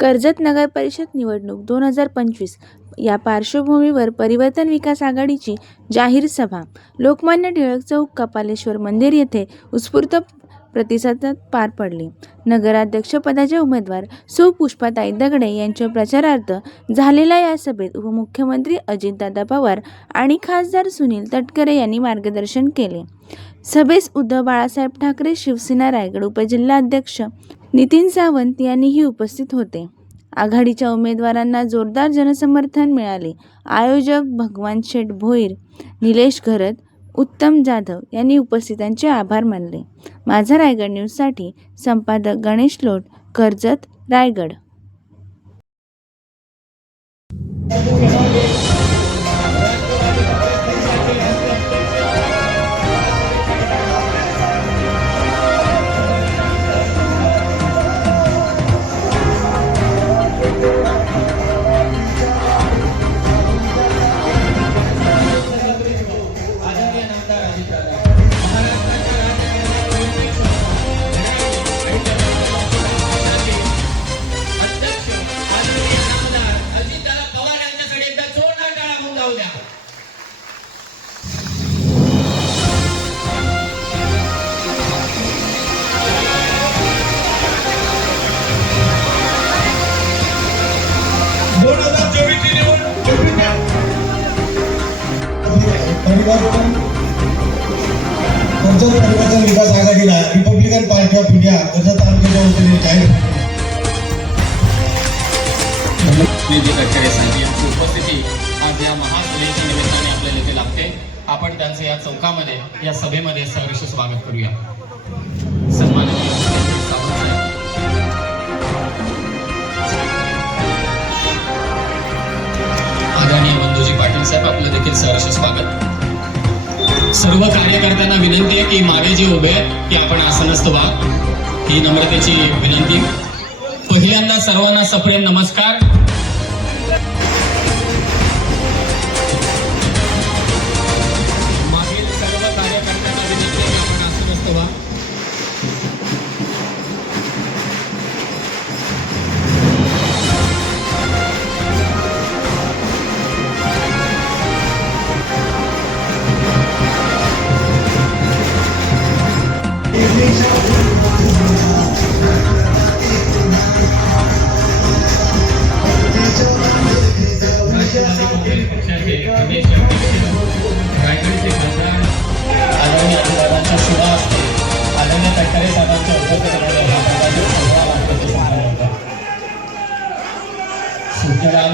कर्जत नगर परिषद निवडणूक दोन हजार पंचवीस. या पार्श्वभूमीवर परिवर्तन विकास आघाडीची जाहीर सभा. लोकमान्य टिळक चौक कपालेश्वर मंदिर येथे उत्स्फूर्त प्रतिसादात पार पडली. नगराध्यक्षपदाचे उमेदवार सुपुष्पाताई दगडे यांच्या प्रचारार्थ झालेल्या या सभेत उपमुख्यमंत्री अजितदादा पवार आणि खासदार सुनील तटकरे यांनी मार्गदर्शन केले. सभेस उद्धव बाळासाहेब ठाकरे शिवसेना रायगड उपजिल्हाध्यक्ष नितीन सावंत यांनीही उपस्थित होते. आघाडीच्या उमेदवारांना जोरदार जनसमर्थन मिळाले. आयोजक भगवान शेठ भोईर निलेश घरत उत्तम जाधव यांनी उपस्थितांचे आभार मानले. माझा रायगड न्यूजसाठी संपादक गणेश लोट कर्जत रायगड. परिवर्तन कर्जत परिवर्तन विकास आघाडीला Republican Party of India Karjat तालुक्याच्या वतीने जाहीर यांची उपस्थिती आज या महासभेच्या निमित्ताने आपल्याला इथे लागते. आपण त्यांचं या चौकामध्ये या सभेमध्ये सहर्ष स्वागत करूया. सन्माननीय आदरणीय बंधूजी पाटील साहेब आपलं देखील सहर्ष स्वागत. सर्व कार्यकर्त्यांना विनंती आहे की मागे जे उभे की आपण आसनस्थ व्हा. ही नम्रतेची विनंती. पहिल्यांदा सर्वांना सप्रेम नमस्कार.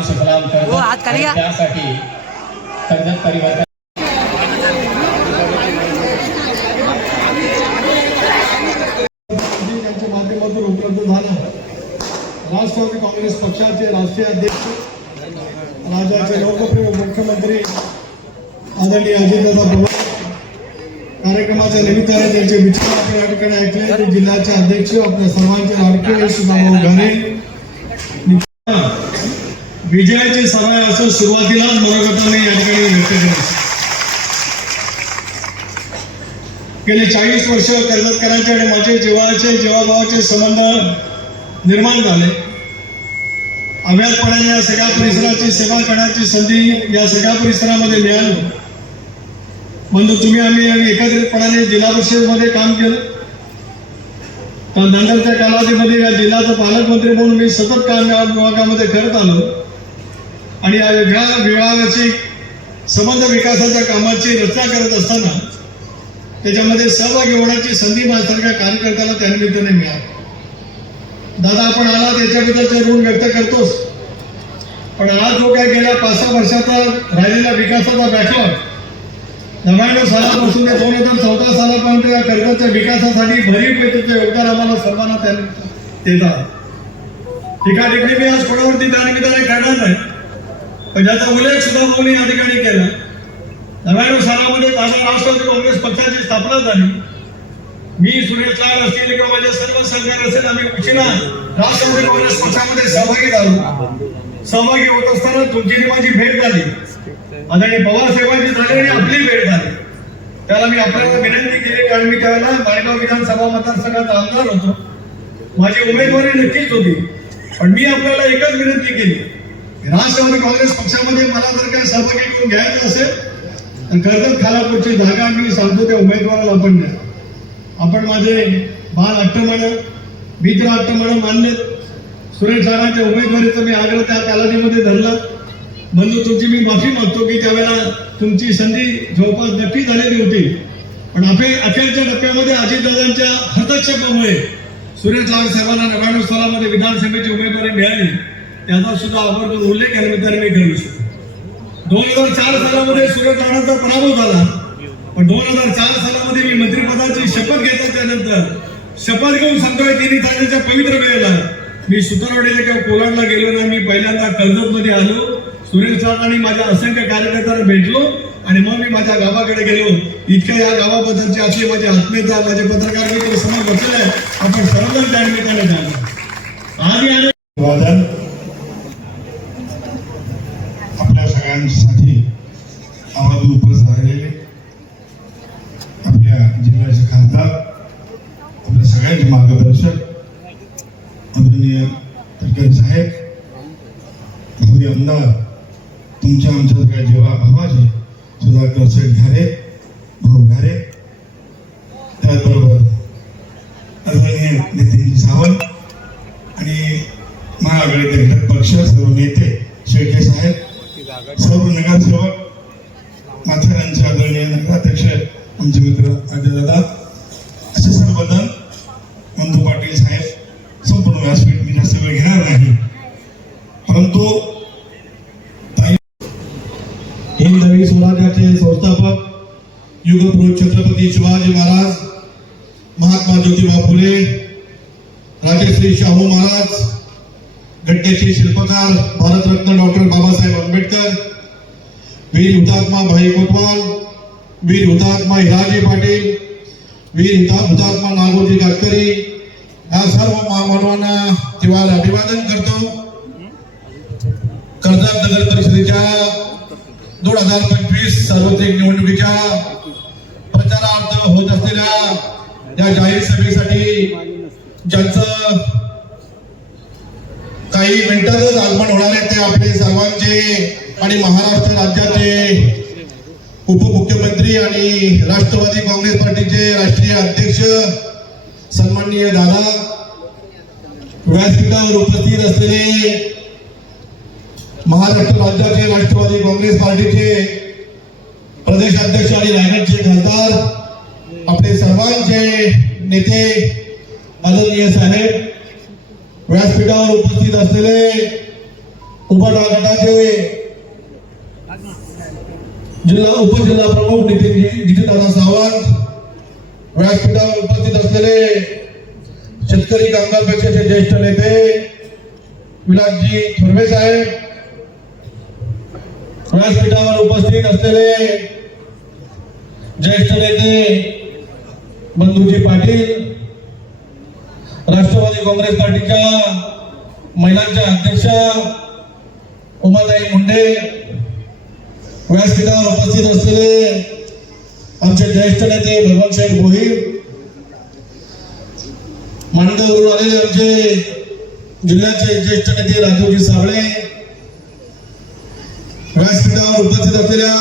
सुफलाम कर्जत आणि त्यासाठी कर्जत परिवर्तन यांच्या माध्यमातून उपलब्ध झाला. राष्ट्रवादी काँग्रेस पक्षाचे राष्ट्रीय अध्यक्ष राज्याचे लोकप्रिय मुख्यमंत्री आदरणीय अजितदादा पवार कार्यक्रमाच्या निमित्ताने त्यांचे विचार आपण या ठिकाणी ऐकले. ते जिल्ह्याचे अध्यक्ष आपल्या सर्वांचे लाडके सुधाभाऊ घाणे विजयाची सभा असं सुरुवातीलाच मनोगताने या ठिकाणी व्यक्त केली. गेली चाळीस वर्ष कर्जतकरांचे आणि माझे जीवाचे जीवाभावाचे संबंध निर्माण झाले. अव्यातपणाने या सगळ्या परिसराची सेवा करण्याची संधी या सगळ्या परिसरामध्ये मिळाली. म्हणजे तुम्ही आम्ही आम्ही एकत्रितपणाने जिल्हा परिषदेमध्ये काम केलं. तर नंतरच्या कालावधीमध्ये या जिल्ह्याचा पालकमंत्री म्हणून मी सतत काम या विभागामध्ये करत आलो. आणि या वेगळ्या विभागाची संबंध विकासाच्या कामाची रचना करत असताना त्याच्यामध्ये सहभागी होण्याची संधी माझ्यासारख्या कार्यकर्त्याला त्यानिमित्ताने मिळाली. दादा आपण आला त्याच्याबद्दलचे ऋण व्यक्त करतोच. पण आज जो काय गेल्या पाच सहा वर्षाचा राहिलेला विकासाचा बॅकलॉग नव्याण्णव सालापासून ते दोन हजार चौदा सालापर्यंत या कर्जाच्या विकासासाठी भरीव त्याचे योगदान आम्हाला सर्वांना त्यांनी देतात ठिका ठिकाणी मी आज कोणावरती त्यानिमित्ताने करणार नाही. पण ज्याचा उल्लेख सुद्धा भाऊने या ठिकाणी केला. नव्याण्णव सालामध्ये माझ्या राष्ट्रवादी काँग्रेस पक्षाची स्थापना झाली. मी सुरेश लाल असतील किंवा माझे सर्व सहकारी असेल आम्ही उशिरा राष्ट्रवादी काँग्रेस पक्षामध्ये सहभागी झालो. सहभागी होत असताना तुमची माझी भेट झाली. आदरणीय पवार साहेबांची झाली आणि आपली भेट झाली. त्याला मी आपल्याला विनंती केली कारण मी त्यावेळेला माळगाव विधानसभा मतदारसंघाचा आमदार होतो. माझी उमेदवारी नक्कीच होती. पण मी आपल्याला एकच विनंती केली. राष्ट्रवादी काँग्रेस पक्षामध्ये मला जर काय सहभागी करून घ्यायचं असेल आणि कर्जत खालापूरची जागा मी सांगतो त्या उमेदवाराला आपण द्या आपण माझे बाल अट्टमळ मित्र अट्टमळ मानले सुरेश राणाच्या उमेदवारीचं मी आग्रह त्या कालावधीमध्ये धरला. बंधू तुमची मी माफी मागतो की त्यावेळेला तुमची संधी जवळपास नक्की झालेली होती. पण आपे अखेरच्या टप्प्यामध्ये अजितदादांच्या हस्तक्षेपामुळे सुरेश राव साहेबांना नव्याण्णव सोळामध्ये विधानसभेची उमेदवारी मिळाली. त्याचा सुद्धा आवर्जून उल्लेख या निमित्ताने मी करू शकतो दोन हजार चार सालामध्ये सुरत राणाचा पराभव झाला. पण दोन हजार चार सालामध्ये मी मंत्रिपदाची शपथ घेतला त्यानंतर शपथ घेऊन सांगतोय तिन्ही तारखेच्या पवित्र वेळेला. मी सुतारवाडीला किंवा कोलाडला गेलो ना मी पहिल्यांदा कर्जत मध्ये आलो. सुरेश राणा आणि माझ्या असंख्य कार्यकर्त्यांना भेटलो आणि मग मी माझ्या गावाकडे गेलो. इतक्या या गावाबद्दलची अशी माझी आत्मीयता माझे पत्रकार मित्र समोर बसले आहे. आपण सर्वजण त्या निमित्ताने जाणार. आज या वादन आपल्या सगळ्यांसाठी आवाज उपस्थित राहिलेले आपल्या जिल्ह्याचे खासदार आपल्या सगळ्यांचे मार्गदर्शक आदरणीय तटकरे साहेब भावी आमदार तुमच्या आमच्या सगळ्या जेव्हा आवाज आहे सुधाकर शेठ घारे भाऊ घारे त्याचबरोबर आदरणीय नितीनजी सावंत आणि महाआघाडीचे घटक पक्ष सर्व नेते शेळके साहेब सर्व नगरसेवक माथेरानचे आदरणीय नगराध्यक्ष आमचे मित्र अजयदादा असे सर्वजण बंधू पाटील साहेब संपूर्ण व्यासपीठ मी जास्त वेळ घेणार नाही. परंतु ताई हिंदवी स्वराज्याचे संस्थापक युगपुरुष छत्रपती शिवाजी महाराज महात्मा ज्योतिबा फुले राजश्री शाहू महाराज घटनेचे शिल्पकार भारतरत्न डॉक्टर बाबासाहेब आंबेडकर वीर हुतात्मा भाई कोतवाल वीर हुतात्मा हिराजी पाटील वीर हुतात्मा नागोजी गडकरी या सर्व महामानवांना तेव्हा अभिवादन करतो. कर्जत नगर परिषदेच्या दोन हजार पंचवीस सार्वत्रिक निवडणुकीच्या प्रचारार्थ होत असलेल्या या जाहीर सभेसाठी ज्यांचं काही मिनिटातच आगमन होणार आहे ते आपले सर्वांचे आणि महाराष्ट्र राज्याचे उपमुख्यमंत्री आणि राष्ट्रवादी काँग्रेस पार्टीचे राष्ट्रीय अध्यक्ष सन्माननीय दादा व्यासपीठावर उपस्थित असलेले महाराष्ट्र राज्याचे राष्ट्रवादी काँग्रेस पार्टीचे प्रदेश अध्यक्ष आणि रायगडचे खासदार आपले सर्वांचे नेते आदरणीय साहेब व्यासपीठावर उपस्थित असलेले उपटा गटाचे जिल्हा उपजिल्हा प्रमुख नितीनजी नितीनदादा सावंत व्यासपीठावर उपस्थित असलेले शेतकरी कामगार पक्षाचे ज्येष्ठ नेते विलासजी थोरवे साहेब व्यासपीठावर उपस्थित असलेले ज्येष्ठ नेते बंधूजी पाटील राष्ट्रवादी काँग्रेस पार्टीच्या महिलांच्या अध्यक्षा उमाताई मुंडे व्यासपीठावर उपस्थित असलेले आमचे ज्येष्ठ नेते भगवान शेठ भोईर आलेले आमचे जिल्ह्याचे ज्येष्ठ नेते राजूजी साबळे व्यासपीठावर उपस्थित असलेल्या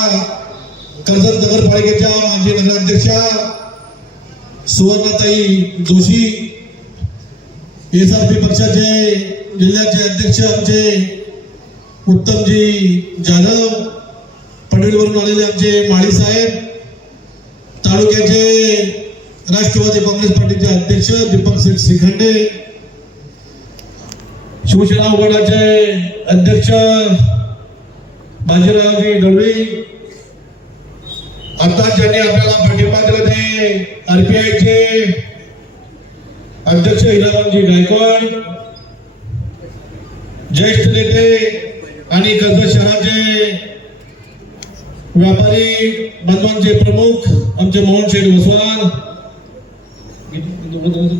कर्जत नगरपालिकेच्या माजी नगराध्यक्षा Suvarnatai Joshi S R P पक्षाचे जिल्ह्याचे अध्यक्ष आमचे उत्तमजी जाधव पनवेलवरून आलेले आमचे माळी साहेब तालुक्याचे राष्ट्रवादी काँग्रेस पार्टीचे अध्यक्ष दीपक सिंग श्रीखंडे शिवसेना गटाचे अध्यक्ष बाजीरावजी दळवे आता ज्यांनी आपल्याला पाठिंबा दिला ते आरपीआयचे अध्यक्ष हिरामनजी गायकवाड ज्येष्ठ नेते आणि कर्ज शहराचे व्यापारी बंधवांचे प्रमुख आमचे मोहन शेठ वसवार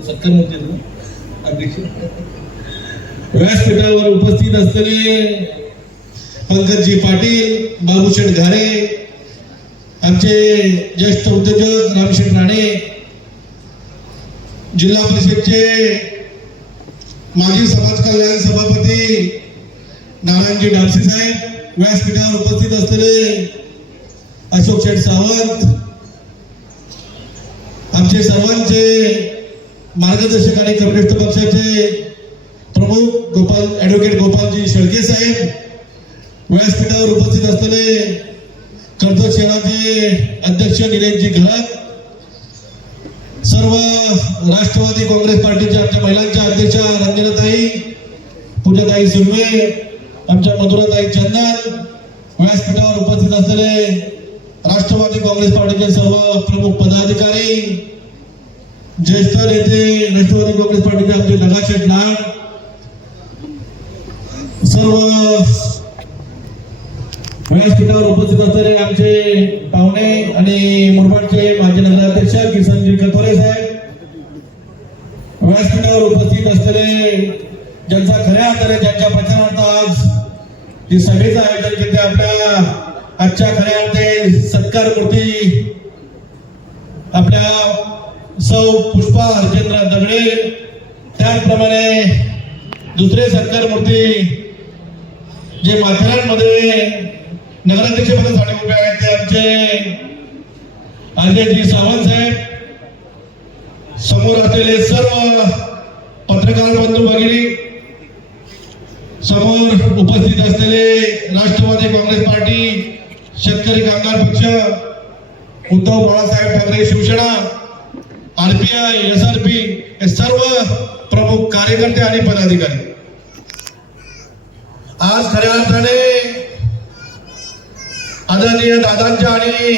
सत्कार म्हणते अध्यक्ष व्यासपीठावर उपस्थित असलेले पंकजी पाटील बाबूशेठ घारे आमचे ज्येष्ठ उद्योजक रामशेठ राणे जिल्हा परिषदचे माजी समाज कल्याण सभापती नारायणजी डारसे साहेब व्यासपीठावर उपस्थित असलेले अशोक शेठ सावंत आमचे सर्वांचे मार्गदर्शक आणि कम्युनिस्ट पक्षाचे प्रमुख गोपाल ॲडव्होकेट गोपालजी शेळके साहेब व्यासपीठावर उपस्थित असलेले कर्जत शहराचे अध्यक्ष निलेशजी घरात सर्व राष्ट्रवादी काँग्रेस पार्टीच्या आमच्या महिलांच्या अध्यक्षा रंजनाताई पूजाताई सुर्वे आमच्या मधुराताई चंदन व्यासपीठावर उपस्थित असलेले राष्ट्रवादी काँग्रेस पार्टीचे सर्व प्रमुख पदाधिकारी ज्येष्ठ नेते राष्ट्रवादी काँग्रेस पार्टीचे आमचे नगाशेठ लाड सर्व व्यासपीठावर उपस्थित असलेले आमचे पाहुणे आणि मुरबाडचे माजी नगराध्यक्ष किसनजी कथोरे साहेब. व्यासपीठावर उपस्थित असलेले ज्यांचा खऱ्या अर्थाने ज्यांच्या प्रचारार्थ आज जी सभेचं आयोजन केले आपल्या आजच्या खऱ्या अर्थे सत्कार मूर्ती आपल्या सौ पुष्पा हरचंद्र दगडे त्याचप्रमाणे दुसरे सत्कार मूर्ती जे माथेरानमध्ये नगराध्यक्ष पदासाठी उभे आहेत ते आमचे? अजयजी सावंत साहेब. समोर असलेले सर्व पत्रकार बंधू भगिनी समोर उपस्थित असलेले Rashtrawadi Congress party Shetkari Kamgar Paksha Uddhav Balasaheb Thackeray Shiv Sena RPI S R P हे सर्व प्रमुख कार्यकर्ते आणि पदाधिकारी. आज खऱ्या अर्थाने आदरणीय दादांच्या आणि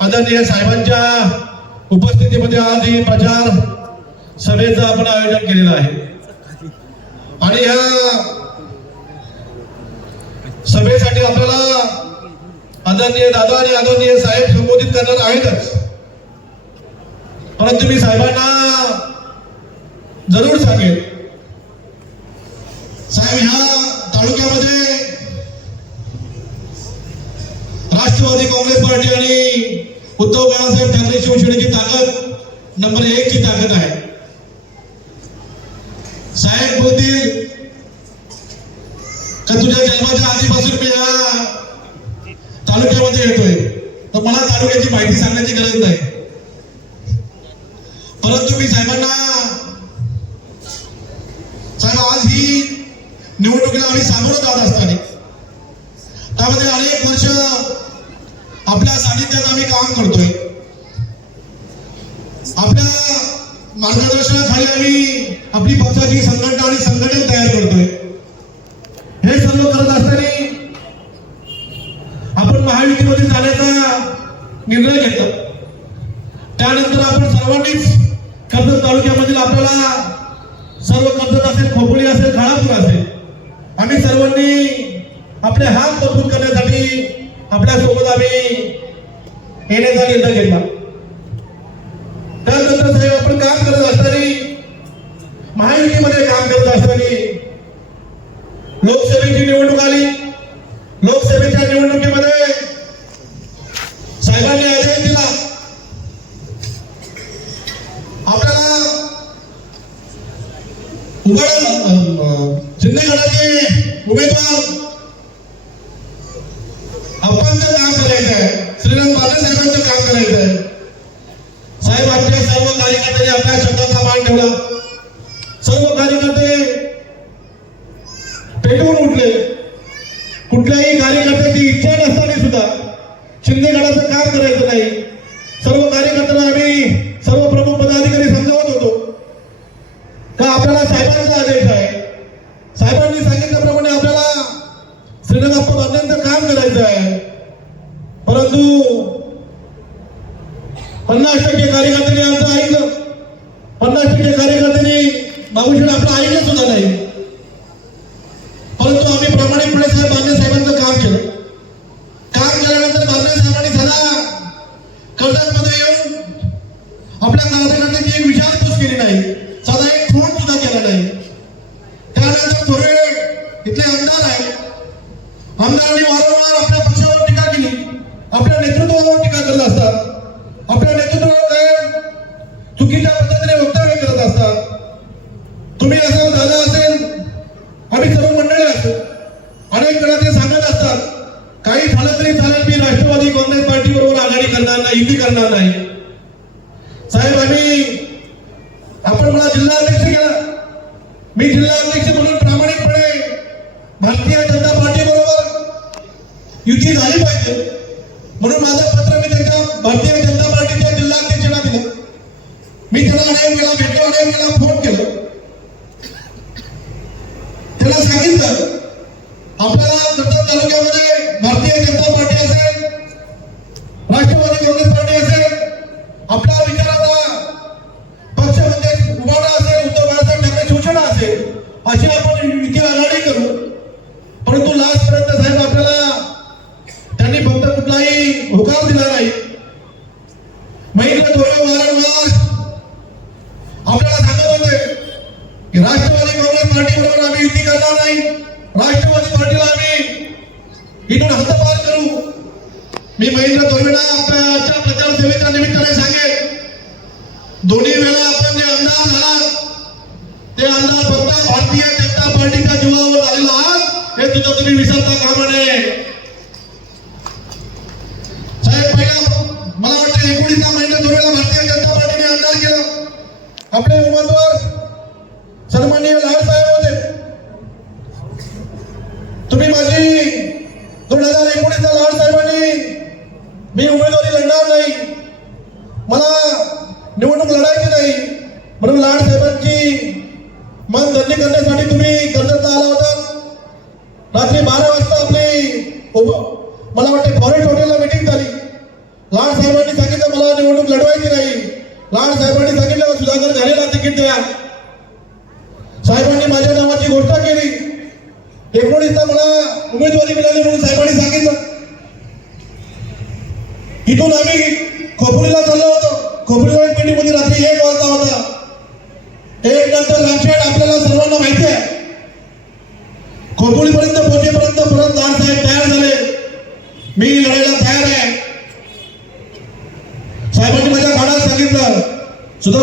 आदरणीय साहेबांच्या उपस्थितीमध्ये आज ही प्रचार सभेचं आपण आयोजन केलेलं आहे. आणि या सभेसाठी आपल्याला आदरणीय दादा आणि आदरणीय साहेब संबोधित करणार आहेतच. परंतु मी साहेबांना जरूर सांगेन. साहेब ह्या तालुक्यामध्ये राष्ट्रवादी काँग्रेस पार्टी आणि उद्धव बाळासाहेब ठाकरे शिवसेनेची ताकद नंबर एक ची ताकद आहे. साहेब बोलतील. का तुझ्या जन्माच्या आधीपासून मी या तालुक्यामध्ये येतोय. तर मला तालुक्याची माहिती सांगण्याची गरज नाही. परंतु मी साहेबांना साहेब आज ही निवडणुकीला आम्ही सामोरं जात असताना त्यामध्ये अनेक वर्ष आपल्या सानिध्यात आम्ही काम करतोय. आपल्या मार्गदर्शनाखाली आम्ही आपली पक्षाची संघटना आणि संघटन तयार करतोय. हे सर्व करत असताना आपण महायुतीमध्ये जाण्याचा निर्णय घेतला. त्यानंतर आपण सर्वांनीच कर्जत तालुक्यामधील आपल्याला सर्व कर्जत असेल खोपोली असेल खाळापूर असेल आम्ही सर्वांनी आपले हात मजबूत करण्यासाठी आपल्यासोबत आम्ही येण्याचा निर्णय घेतला त्यानंतर साहेब आपण काम करत असताना महायुतीमध्ये काम करत असताना लोकसभेची निवडणूक आली लोकसभेच्या निवडणुकीमध्ये साहेबांनी आदेश दिला आपल्याला उघड सिंधेगडाचे उमेदवार आप्पांचं काम करायचं आहे श्रीरंग बाले साहेबांचं काम करायचं आहे साहेब आमच्या सर्व कार्यकर्त्यांनी आपल्या शब्दाचा मान ठेवला सर्व कार्यकर्ते पेटवून उठले कुठल्याही कार्यकर्त्याची इच्छा नसताना सुद्धा शिंदेगडाचं काम करायचं नाही? सर्व कार्यकर्त्यांना आम्ही सर्व प्रमुख पदाधिकारी समजावत होतो. का आपल्याला साहेबांचा आदेश आहे? साहेबांनी सांगितल्याप्रमाणे आपल्याला श्रीरंगप्पा बांधण्याचं काम करायचं आहे. परंतु पन्नास टक्के कार्यकर्त्यांनी आमचं ऐकलं. पन्नास टक्के कार्यकर्त्यांनी बाबूशेठ आपलं ऐकलं सुद्धा नाही. तुम्ही असाल दादा असेल आम्ही सर्व मंडळी असतो अनेक जण ते सांगत असतात काही झालं तरी झालं मी राष्ट्रवादी काँग्रेस पार्टी बरोबर आघाडी करणार नाही युती करणार नाही. আপনারা मी महेंद्र धोरणा आपल्या प्रचार सेवेच्या निमित्ताने सांगेल दोन्ही वेळा आपण जे अंदाज झालात ते अंदाज फक्त भारतीय जनता पार्टीच्या जीवावर आलेला आहात हे सुद्धा तुम्ही विसरता कामा म्हणे साहेब पहिला मला वाटतं एकोणीसा महिन्यात धोरणा भारतीय जनता पार्टीने आमदार केला. आपले उमेदवार मी उमेदवारी लढणार नाही. मला निवडणूक लढायची नाही. म्हणून लाड साहेबांची मान करण्यासाठी तुम्ही माहिती आहे. खोपोलीपर्यंत पोचेपर्यंत परत दादासाहेब तयार झाले. मी लढायला तयार आहे. साहेबांनी माझ्या काळात सांगितलं. सुद्धा